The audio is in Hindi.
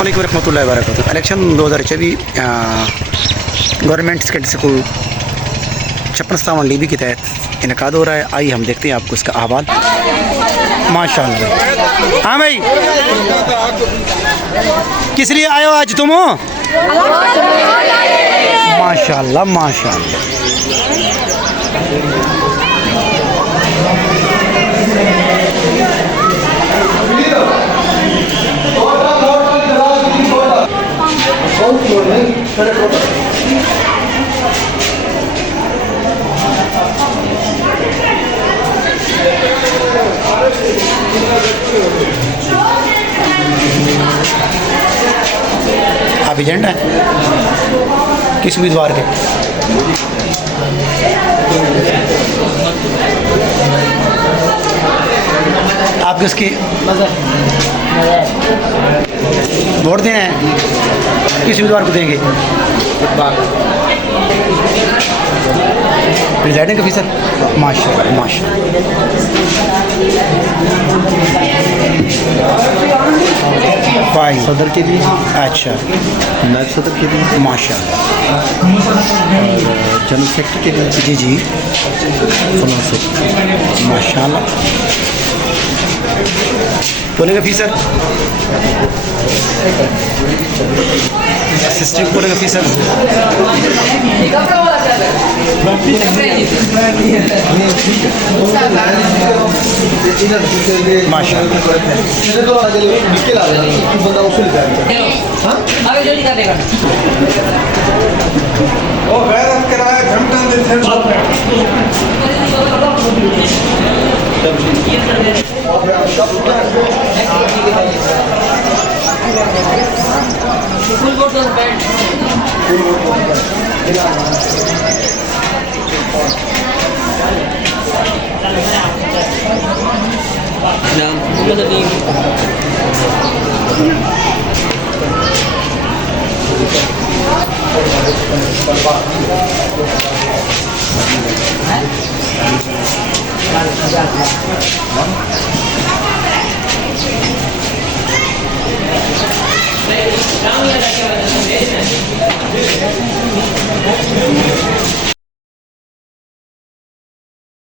वालेकुम रहमतुल्लाहि व बरकातुहू। Election 2024 government secondary school 56 DB के तहत इनकाद हो रहा है। आइए हम देखते हैं आपको इसका अहवाल। माशाअल्लाह। हाँ भाई, किस लिए आए हो आज तुम? माशाअल्लाह माशाअल्लाह। आप एजेंट हैं किस उम्मीदवार के? आप किसकी वोट देना है? किस उम्मीदवार को देंगे? President officer. माशाअल्लाह माशाअल्लाह। फाइल सदर के लिए, अच्छा, नायब सदर के लिए, माशाअल्लाह। और जनरल सेक्रेटरी के लिए, जी जी, मुनासिब। माशाअल्लाह। Polling officer, assistant polling officer,